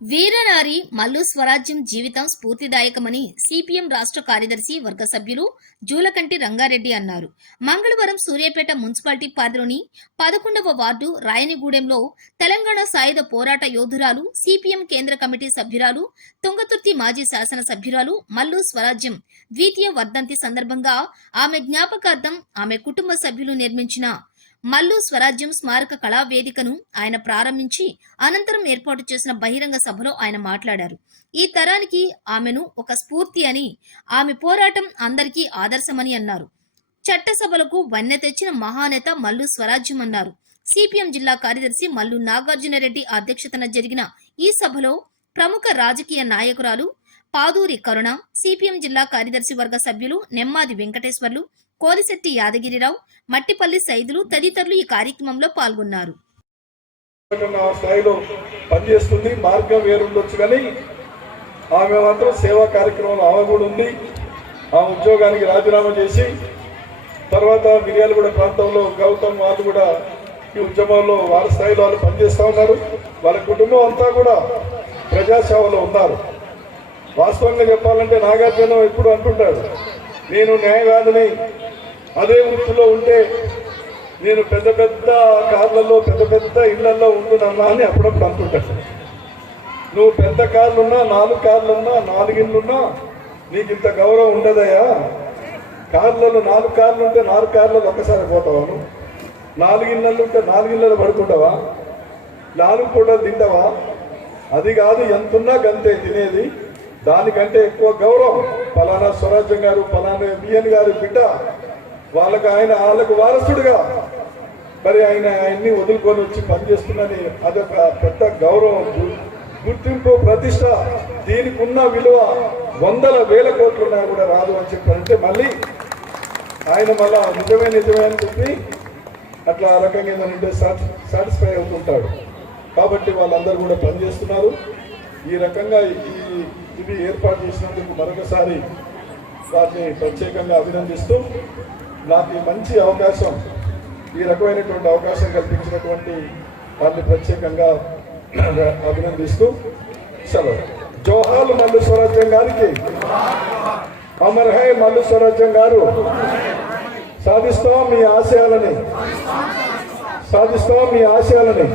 వీరనారి మల్లు స్వరాజ్యం జీవితం స్ఫూర్తిదాయకమని సిపిఎం రాష్ట్ర కార్యదర్శి వర్గ సభ్యులు జూలకంటి రంగారెడ్డి అన్నారు. మంగళవారం సూర్యాపేట మున్సిపాలిటీ పరిధిలోని పదకొండవ వార్డు రాయనిగూడెంలో తెలంగాణ సాయుధ పోరాట యోధురాలు సిపిఎం కేంద్ర కమిటీ సభ్యురాలు తుంగతుర్తి మాజీ శాసన సభ్యురాలు మల్లు స్వరాజ్యం ద్వితీయ వర్ధంతి సందర్భంగా ఆమె జ్ఞాపకార్థం ఆమె కుటుంబ సభ్యులు నిర్మించిన మల్లు స్వరాజ్యం స్మారక కళా వేదికను ఆయన ప్రారంభించి అనంతరం ఏర్పాటు చేసిన బహిరంగ సభలో ఆయన మాట్లాడారు. ఈ తరానికి ఆమెను ఒక స్ఫూర్తి అని ఆమె పోరాటం అందరికీ ఆదర్శమని అన్నారు. చట్టసభలకు వన్నె తెచ్చిన మహానేత మల్లు స్వరాజ్యం అన్నారు. సిపిఎం జిల్లా కార్యదర్శి మల్లు నాగార్జునరెడ్డి అధ్యక్షతన జరిగిన ఈ సభలో ప్రముఖ రాజకీయ నాయకురాలు పాదూరి కరుణ సిపిఎం జిల్లా కార్యదర్శి వర్గ సభ్యులు నెమ్మాది వెంకటేశ్వర్లు కోలిశెట్టి యాదగిరిరావు మట్టిపల్లి సైదులు తదితరులు ఈ కార్యక్రమంలో పాల్గొన్నారు. ఆ స్థాయిలో పనిచేస్తుంది మార్గం వేరుండొచ్చు కానీ ఆమె మాత్రం సేవా కార్యక్రమంలో ఆమె కూడా ఉంది. ఆ ఉద్యోగానికి రాజీనామా చేసి తర్వాత మిర్యాలగూడ ప్రాంతంలో గౌతమ్ వాళ్ళు కూడా ఈ ఉద్యమంలో వాళ్ళ స్థాయిలో వాళ్ళు పనిచేస్తూ ఉన్నారు. వాళ్ళ కుటుంబం అంతా కూడా ప్రజాసేవలో ఉన్నారు. వాస్తవంగా చెప్పాలంటే నాగార్జున ఎప్పుడు అంటుంటాడు నేను న్యాయవాదిని అదే వృత్తిలో ఉంటే నేను పెద్ద పెద్ద కార్లలో పెద్ద పెద్ద ఇళ్ళలో ఉంటున్నా అని అప్పుడప్పుడు అంటుంటాను నువ్వు పెద్ద కార్లున్నా నాలుగు కార్లున్నా నాలుగిళ్ళున్నా నీకు ఇంత గౌరవం ఉండదయ్యా. కార్లలో నాలుగు కార్లు ఉంటే నాలుగు కార్లలో ఒక్కసారి పోతావా నువ్వు? నాలుగు ఉంటే నాలుగు ఇళ్ళలో పడుకుంటావా? నాలుగు పూటలు తింటావా? అది కాదు ఎంతున్నా గంతే తినేది. దానికంటే ఎక్కువ గౌరవం. ఫలానా స్వరాజ్యం గారు ఫలానా బిఎన్ గారు బిడ్డ వాళ్ళకు ఆయన వాళ్ళకు వారసుడుగా. మరి ఆయన ఆయన్ని వదులుకొని వచ్చి పనిచేస్తుందని అదొక పెద్ద గౌరవం గుర్తింపు ప్రతిష్ట. దీనికి ఉన్న విలువ వందల వేల కోట్లు ఉన్నా కూడా రాదు అని చెప్పారంటే మళ్ళీ ఆయన మళ్ళా నిజమే నిజమే అని చెప్పి అట్లా ఆ రకంగా ఏంటంటే సాటిస్ఫై అవుతుంటాడు. కాబట్టి వాళ్ళందరూ కూడా పనిచేస్తున్నారు. ఈ రకంగా ఈ ఇవి ఏర్పాటు చేసినందుకు మరొకసారి వారిని ప్రత్యేకంగా అభినందిస్తూ నాకు ఈ మంచి అవకాశం ఈ రకమైనటువంటి అవకాశం కల్పించినటువంటి వారిని ప్రత్యేకంగా అభినందిస్తూ సెలవు. జోహాలు మల్లు స్వరాజ్యం గారికి అమర్ హై మల్లు స్వరాజ్యం గారు సాధిస్తాం మీ ఆశయాలని సాధిస్తాం మీ ఆశయాలని.